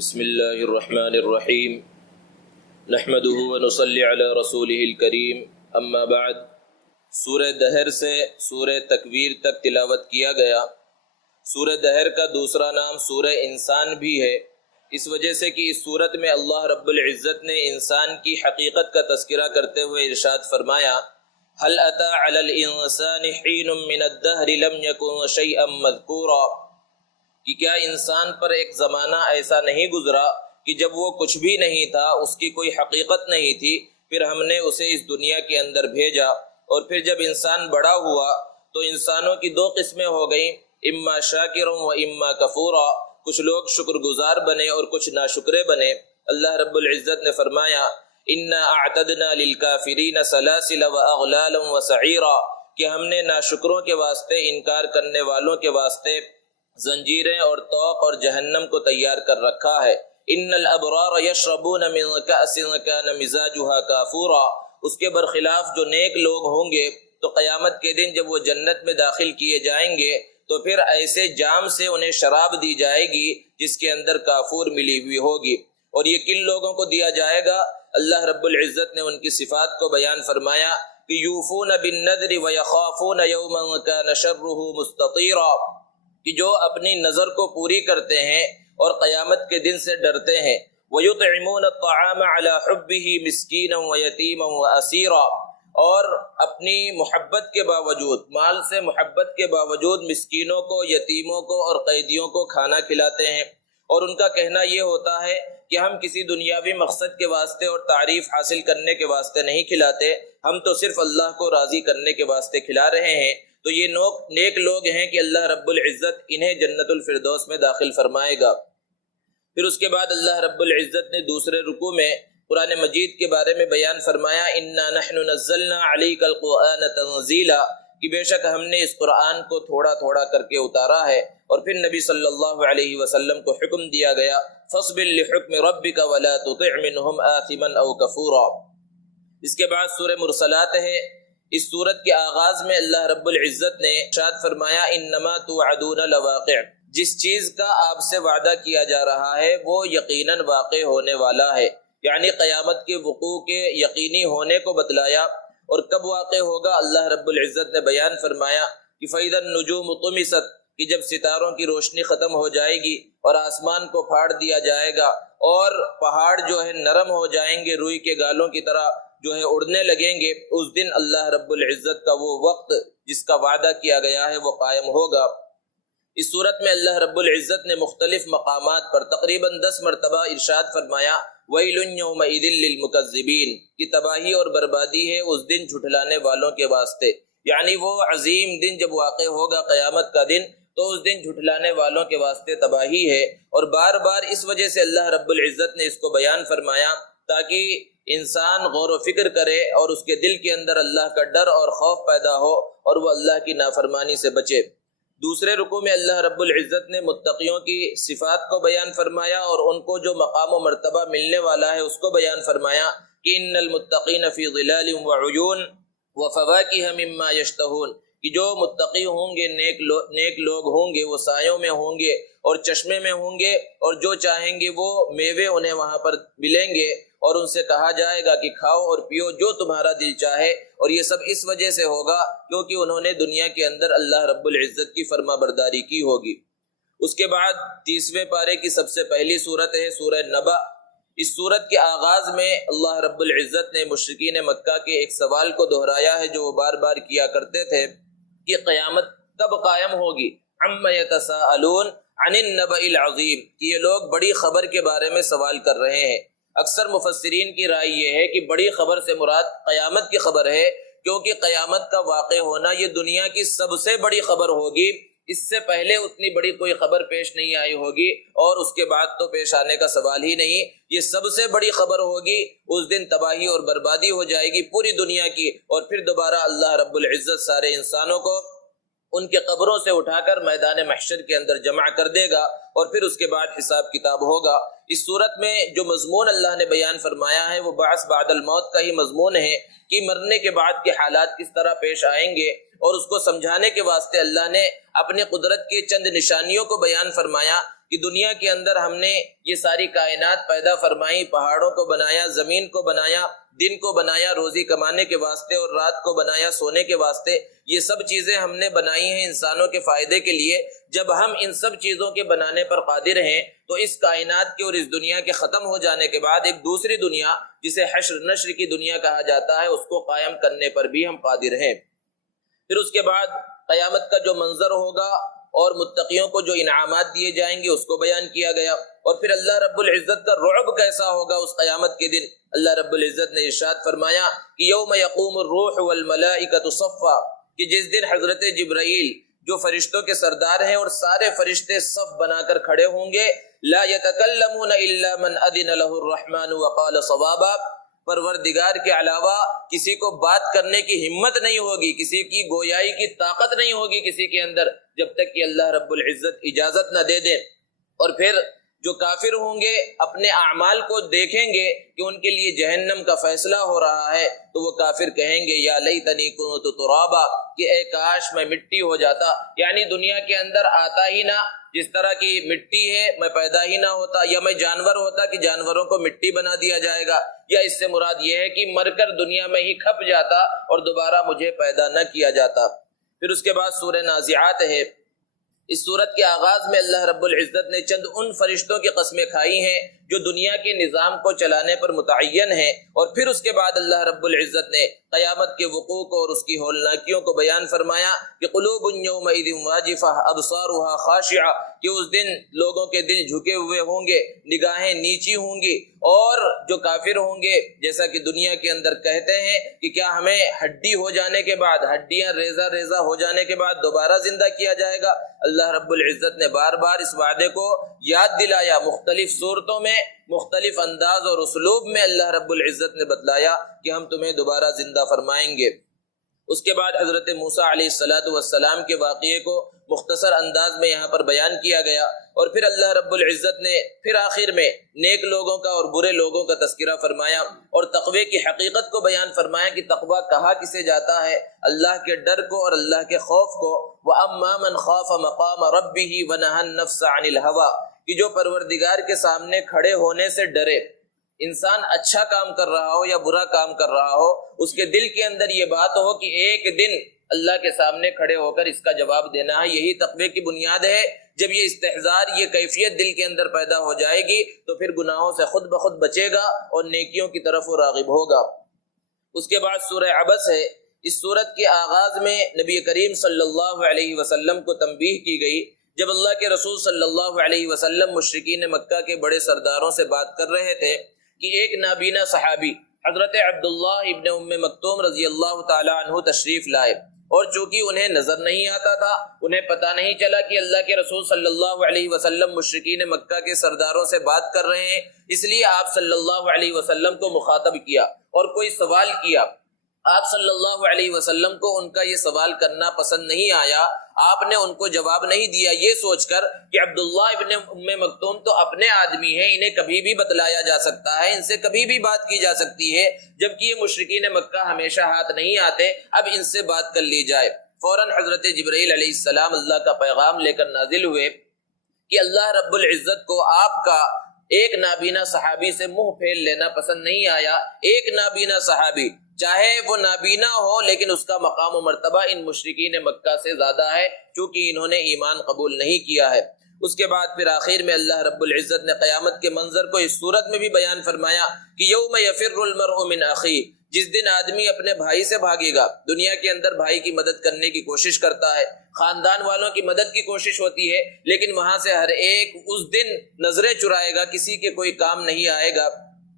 بسم اللہ الرحمن الرحیم نحمده ونصلی علی رسولہ الکریم اما بعد۔ سورہ دہر سے سورہ تکویر تک تلاوت کیا گیا۔ سورہ دہر کا دوسرا نام سورہ انسان بھی ہے، اس وجہ سے کہ اس سورت میں اللہ رب العزت نے انسان کی حقیقت کا تذکرہ کرتے ہوئے ارشاد فرمایا، هل اتى على الانسان حين من الدهر لم يكن شيئا مذكورا، کہ کیا انسان پر ایک زمانہ ایسا نہیں گزرا کہ جب وہ کچھ بھی نہیں تھا، اس کی کوئی حقیقت نہیں تھی، پھر ہم نے اسے اس دنیا کے اندر بھیجا، اور پھر جب انسان بڑا ہوا تو انسانوں کی دو قسمیں ہو گئیں، اما شاکر و اما کفورا، کچھ لوگ شکر گزار بنے اور کچھ ناشکرے بنے۔ اللہ رب العزت نے فرمایا، انا اعتدنا للکافرین سلاسل واغلالا وسعیرا، کہ ہم نے ناشکروں کے واسطے، انکار کرنے والوں کے واسطے زنجیریں اور طوق اور جہنم کو تیار کر رکھا ہے۔ ان الابرار یشربون من کأس کان مزاجها کافورا، اس کے برخلاف جو نیک لوگ ہوں گے تو قیامت کے دن جب وہ جنت میں داخل کیے جائیں گے تو پھر ایسے جام سے انہیں شراب دی جائے گی جس کے اندر کافور ملی ہوئی ہوگی۔ اور یہ کن لوگوں کو دیا جائے گا؟ اللہ رب العزت نے ان کی صفات کو بیان فرمایا کہ یوفون بالنذر ویخافون یوما کان شرہ مستطیرا، کہ جو اپنی نظر کو پوری کرتے ہیں اور قیامت کے دن سے ڈرتے ہیں۔ وَيُطْعِمُونَ الطَّعَامَ عَلَى حُبِّهِ مِسْكِينًا وَيَتِيمًا وَأَسِيرًا، اور اپنی محبت کے باوجود، مال سے محبت کے باوجود مسکینوں کو، یتیموں کو اور قیدیوں کو کھانا کھلاتے ہیں۔ اور ان کا کہنا یہ ہوتا ہے کہ ہم کسی دنیاوی مقصد کے واسطے اور تعریف حاصل کرنے کے واسطے نہیں کھلاتے، ہم تو صرف اللہ کو راضی کرنے کے واسطے کھلا رہے ہیں۔ تو یہ نیک لوگ ہیں کہ اللہ رب العزت انہیں جنت الفردوس میں داخل فرمائے گا۔ پھر اس کے بعد اللہ رب العزت نے دوسرے رکوع میں قرآن مجید کے بارے میں بیان فرمایا، انا نحن نزلنا علیک القرآن تنزیلا، کہ بے شک ہم نے اس قرآن کو تھوڑا تھوڑا کر کے اتارا ہے۔ اور پھر نبی صلی اللہ علیہ وسلم کو حکم دیا گیا، فاصبر لحکم ربک ولا تطع منہم آثما او کفورا۔ اس کے بعد سورہ مرسلات ہے۔ اس سورت کے آغاز میں اللہ رب العزت نے ارشاد فرمایا، انما توعدون لواقع، جس چیز کا آپ سے وعدہ کیا جا رہا ہے وہ یقیناً واقع ہونے والا ہے، یعنی قیامت کے وقوع کے یقینی ہونے کو بتلایا۔ اور کب واقع ہوگا؟ اللہ رب العزت نے بیان فرمایا کہ فَإِذَا النُّجُومُ طُمِسَتْ، کہ جب ستاروں کی روشنی ختم ہو جائے گی اور آسمان کو پھاڑ دیا جائے گا اور پہاڑ جو ہے نرم ہو جائیں گے، روئی کے گالوں کی طرح جو ہے اڑنے لگیں گے، اس دن اللہ رب العزت کا وہ وقت جس کا وعدہ کیا گیا ہے وہ قائم ہوگا۔ اس صورت میں اللہ رب العزت نے مختلف مقامات پر تقریباً 10 مرتبہ ارشاد فرمایا، وَيْلٌ يَوْمَئِذٍ لِّلْمُكَذِّبِينَ، کہ تباہی اور بربادی ہے اس دن جھٹلانے والوں کے واسطے، یعنی وہ عظیم دن جب واقع ہوگا قیامت کا دن تو اس دن جھٹلانے والوں کے واسطے تباہی ہے۔ اور بار بار اس وجہ سے اللہ رب العزت نے اس کو بیان فرمایا تاکہ انسان غور و فکر کرے اور اس کے دل کے اندر اللہ کا ڈر اور خوف پیدا ہو اور وہ اللہ کی نافرمانی سے بچے۔ دوسرے رکوع میں اللہ رب العزت نے متقیوں کی صفات کو بیان فرمایا اور ان کو جو مقام و مرتبہ ملنے والا ہے اس کو بیان فرمایا کہ ان المتقین فی ظلال وعیون وفواکہ مما یشتہون، کہ جو متقی ہوں گے، نیک لوگ ہوں گے، وہ سایوں میں ہوں گے اور چشمے میں ہوں گے، اور جو چاہیں گے وہ میوے انہیں وہاں پر ملیں گے، اور ان سے کہا جائے گا کہ کھاؤ اور پیو جو تمہارا دل چاہے۔ اور یہ سب اس وجہ سے ہوگا کیونکہ انہوں نے دنیا کے اندر اللہ رب العزت کی فرما برداری کی ہوگی۔ اس کے بعد 30ویں پارے کی سب سے پہلی سورت ہے سورہ نبا۔ اس سورت کے آغاز میں اللہ رب العزت نے مشرکین مکہ کے ایک سوال کو دہرایا ہے جو وہ بار بار کیا کرتے تھے کہ قیامت کب قائم ہوگی، عما یتساءلون عن النبأ العظیم، کہ یہ لوگ بڑی خبر کے بارے میں سوال کر رہے ہیں۔ اکثر مفسرین کی رائے یہ ہے کہ بڑی خبر سے مراد قیامت کی خبر ہے، کیونکہ قیامت کا واقع ہونا یہ دنیا کی سب سے بڑی خبر ہوگی، اس سے پہلے اتنی بڑی کوئی خبر پیش نہیں آئی ہوگی اور اس کے بعد تو پیش آنے کا سوال ہی نہیں، یہ سب سے بڑی خبر ہوگی۔ اس دن تباہی اور بربادی ہو جائے گی پوری دنیا کی، اور پھر دوبارہ اللہ رب العزت سارے انسانوں کو ان کے قبروں سے اٹھا کر میدان محشر کے اندر جمع کر دے گا، اور پھر اس کے بعد حساب کتاب ہوگا۔ اس صورت میں جو مضمون اللہ نے بیان فرمایا ہے وہ بعث بعد الموت کا ہی مضمون ہے کہ مرنے کے بعد کے حالات کس طرح پیش آئیں گے، اور اس کو سمجھانے کے واسطے اللہ نے اپنی قدرت کی چند نشانیوں کو بیان فرمایا کہ دنیا کے اندر ہم نے یہ ساری کائنات پیدا فرمائی، پہاڑوں کو بنایا، زمین کو بنایا، دن کو بنایا روزی کمانے کے واسطے اور رات کو بنایا سونے کے واسطے، یہ سب چیزیں ہم نے بنائی ہیں انسانوں کے فائدے کے لیے۔ جب ہم ان سب چیزوں کے بنانے پر قادر ہیں تو اس کائنات کے اور اس دنیا کے ختم ہو جانے کے بعد ایک دوسری دنیا جسے حشر نشر کی دنیا کہا جاتا ہے، اس کو قائم کرنے پر بھی ہم قادر ہیں۔ پھر اس کے بعد قیامت کا جو منظر ہوگا اور متقیوں کو جو انعامات دیے جائیں گے اس کو بیان کیا گیا، اور پھر اللہ رب العزت کا رعب کیسا ہوگا اس قیامت کے دن۔ اللہ رب العزت نے ارشاد فرمایا کہ یوم یقوم الروح والملائکۃ صفا، کہ جس دن حضرت جبرائیل جو فرشتوں کے سردار ہیں اور سارے فرشتے صف بنا کر کھڑے ہوں گے، لا یتکلمون الا من اذن له الرحمن وقال صوابا، پروردگار کے علاوہ کسی کو بات کرنے کی ہمت نہیں ہوگی، کسی کی گویائی کی طاقت نہیں ہوگی کسی کے اندر، جب تک کہ اللہ رب العزت اجازت نہ دے دے۔ اور پھر جو کافر ہوں گے اپنے اعمال کو دیکھیں گے کہ ان کے لیے جہنم کا فیصلہ ہو رہا ہے، تو وہ کافر کہیں گے یا لیتنی کنت ترابا، کہ اے کاش میں مٹی ہو جاتا، یعنی دنیا کے اندر آتا ہی نہ، جس طرح کی مٹی ہے میں پیدا ہی نہ ہوتا، یا میں جانور ہوتا کہ جانوروں کو مٹی بنا دیا جائے گا، یا اس سے مراد یہ ہے کہ مر کر دنیا میں ہی کھپ جاتا اور دوبارہ مجھے پیدا نہ کیا جاتا۔ پھر اس کے بعد سورہ نازعات ہے۔ اس سورت کے آغاز میں اللہ رب العزت نے چند ان فرشتوں کی قسمیں کھائی ہیں جو دنیا کے نظام کو چلانے پر متعین ہیں، اور پھر اس کے بعد اللہ رب العزت نے قیامت کے وقوع کو اور اس کی ہولناکیوں کو بیان فرمایا کہ قلوب یومئذ واجفہ ابصارها خاشعہ، کہ اس دن لوگوں کے دل جھکے ہوئے ہوں گے، نگاہیں نیچی ہوں گی، اور جو کافر ہوں گے جیسا کہ دنیا کے اندر کہتے ہیں کہ کیا ہمیں ہڈی ہو جانے کے بعد، ہڈیاں ریزہ ریزہ ہو جانے کے بعد دوبارہ زندہ کیا جائے گا؟ اللہ رب العزت نے بار بار اس وعدے کو یاد دلایا، مختلف صورتوں میں مختلف انداز اور اسلوب میں اللہ رب العزت نے بتلایا کہ ہم تمہیں دوبارہ زندہ فرمائیں گے۔ اس کے بعد حضرت موسیٰ علیہ السلام کے واقعے کو مختصر انداز میں یہاں پر بیان کیا گیا، اور پھر اللہ رب العزت نے پھر آخر میں نیک لوگوں کا اور برے لوگوں کا تذکرہ فرمایا، اور تقوی کی حقیقت کو بیان فرمایا کہ تقوی کہا کسے جاتا ہے، اللہ کے ڈر کو اور اللہ کے خوف کو۔ وَأَمَّا مَنْ خَافَ مَقَامَ رَبِّهِ وَنَهَى النَّفْسَ عَنِ الْهَوَىٰ، کہ جو پروردگار کے سامنے کھڑے ہونے سے ڈرے۔ انسان اچھا کام کر رہا ہو یا برا کام کر رہا ہو، اس کے دل کے اندر یہ بات ہو کہ ایک دن اللہ کے سامنے کھڑے ہو کر اس کا جواب دینا ہے، یہی تقوی کی بنیاد ہے۔ جب یہ استحضار، یہ کیفیت دل کے اندر پیدا ہو جائے گی تو پھر گناہوں سے خود بخود بچے گا اور نیکیوں کی طرف وہ راغب ہوگا۔ اس کے بعد سورہ عبس ہے۔ اس سورت کے آغاز میں نبی کریم صلی اللہ علیہ وسلم کو تنبیہ کی گئی، جب اللہ کے رسول صلی اللہ علیہ وسلم مشرکین مکہ کے بڑے سرداروں سے بات کر رہے تھے کہ ایک نابینا صحابی حضرت عبیداللہ ابن ام مکتوم رضی اللہ تعالی عنہ تشریف لائے، اور چونکہ انہیں نظر نہیں آتا تھا، انہیں پتہ نہیں چلا کہ اللہ کے رسول صلی اللہ علیہ وسلم مشرکین مکہ کے سرداروں سے بات کر رہے ہیں، اس لیے آپ صلی اللہ علیہ وسلم کو مخاطب کیا اور کوئی سوال کیا۔ آپ صلی اللہ علیہ وسلم کو ان کا یہ سوال کرنا پسند نہیں آیا، آپ نے ان کو جواب نہیں دیا، یہ سوچ کر کہ عبداللہ ابن ام مکتوم تو اپنے آدمی ہیں، انہیں کبھی بھی بتلایا جا سکتا ہے، ان سے کبھی بھی بات کی جا سکتی ہے، جبکہ یہ مشرکین مکہ ہمیشہ ہاتھ نہیں آتے، اب ان سے بات کر لی جائے۔ فوراً حضرت جبرائیل علیہ السلام اللہ کا پیغام لے کر نازل ہوئے کہ اللہ رب العزت کو آپ کا ایک نابینا صحابی سے منہ پھیر لینا پسند نہیں آیا۔ ایک نابینا صحابی، چاہے وہ نابینا ہو لیکن اس کا مقام و مرتبہ ان مشرکین مکہ سے زیادہ ہے، چونکہ انہوں نے ایمان قبول نہیں کیا ہے۔ اس کے بعد پھر آخر میں اللہ رب العزت نے قیامت کے منظر کو اس صورت میں بھی بیان فرمایا کہ یوم یفر المرء من اخیہ، جس دن آدمی اپنے بھائی سے بھاگے گا۔ دنیا کے اندر بھائی کی مدد کرنے کی کوشش کرتا ہے، خاندان والوں کی مدد کی کوشش ہوتی ہے، لیکن وہاں سے ہر ایک اس دن نظریں چرائے گا، کسی کے کوئی کام نہیں آئے گا۔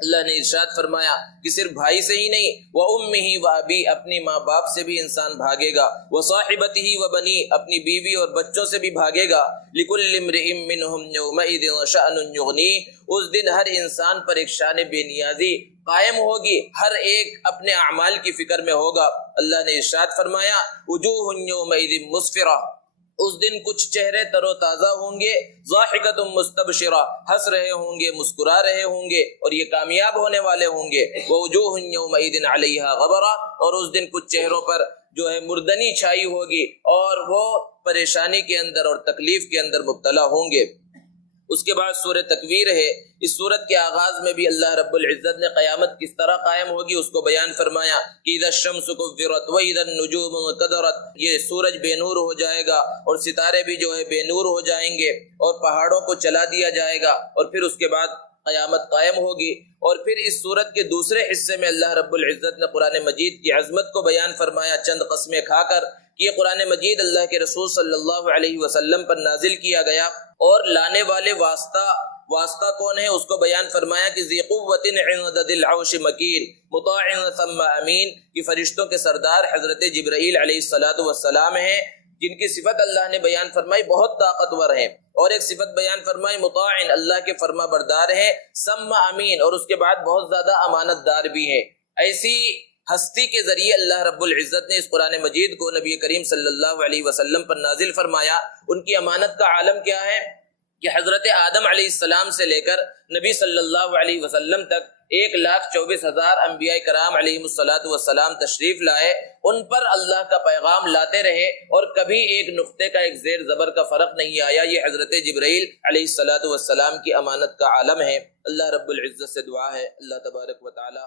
اللہ نے ارشاد فرمایا کہ صرف بھائی سے ہی نہیں، وَأُمِّهِ وَأَبِي، اپنی ماں باپ سے بھی انسان بھاگے گا، وَصَاحِبَتِهِ وَبَنِي، اپنی بیوی اور بچوں سے بھی بھاگے گا، لِكُلِّ امْرِئٍ مِّنْهُمْ يَوْمَئِذٍ شَأْنٌ يُغْنِيهِ، اس دن ہر انسان پر ایک شان بے نیازی قائم ہوگی، ہر ایک اپنے اعمال کی فکر میں ہوگا۔ اللہ نے ارشاد فرمایا وُجُوهٌ يَوْمَئِذٍ مُسْفِرَةٌ، اس دن کچھ چہرے تر و تازہ ہوں گے، ضاحکۃ مستبشرہ، ہنس رہے ہوں گے، مسکرا رہے ہوں گے، اور یہ کامیاب ہونے والے ہوں گے۔ ووجوہ یومئذ علیہا غبرہ، اور اس دن کچھ چہروں پر جو ہے مردنی چھائی ہوگی اور وہ پریشانی کے اندر اور تکلیف کے اندر مبتلا ہوں گے۔ اس کے بعد سورہ تکویر ہے۔ اس سورت کے آغاز میں بھی اللہ رب العزت نے قیامت کس طرح قائم ہوگی اس کو بیان فرمایا کہ اذا الشمس کورت واذا النجوم انکدرت، یہ سورج بے نور ہو جائے گا اور ستارے بھی جو ہے بے نور ہو جائیں گے اور پہاڑوں کو چلا دیا جائے گا، اور پھر اس کے بعد قیامت قائم ہوگی۔ اور پھر اس سورت کے دوسرے حصے میں اللہ رب العزت نے قرآن مجید کی عظمت کو بیان فرمایا چند قسمیں کھا کر کہ یہ قرآن مجید اللہ کے رسول صلی اللہ علیہ وسلم پر نازل کیا گیا، اور لانے والے واسطہ کون ہے اس کو بیان فرمایا کہ ذی قوت عند ذی العرش مکین مطاع ثم امین، کہ فرشتوں کے سردار حضرت جبرائیل علیہ السلام ہیں، جن کی صفت اللہ نے بیان فرمائی بہت طاقتور ہیں، اور ایک صفت بیان فرمائی مطاع، اللہ کے فرما بردار ہیں، ثم امین، اور اس کے بعد بہت زیادہ امانت دار بھی ہیں۔ ایسی ہستی کے ذریعے اللہ رب العزت نے اس قرآن مجید کو نبی کریم صلی اللہ علیہ وسلم پر نازل فرمایا۔ ان کی امانت کا عالم کیا ہے کہ حضرت آدم علیہ السلام سے لے کر نبی صلی اللہ علیہ وسلم تک 1,24,000 انبیاء کرام علیہم السلام تشریف لائے، ان پر اللہ کا پیغام لاتے رہے، اور کبھی ایک نقطے کا ایک زیر زبر کا فرق نہیں آیا۔ یہ حضرت جبرائیل علیہ السلام کی امانت کا عالم ہے۔ اللہ رب العزت سے دعا ہے اللہ تبارک و تعالی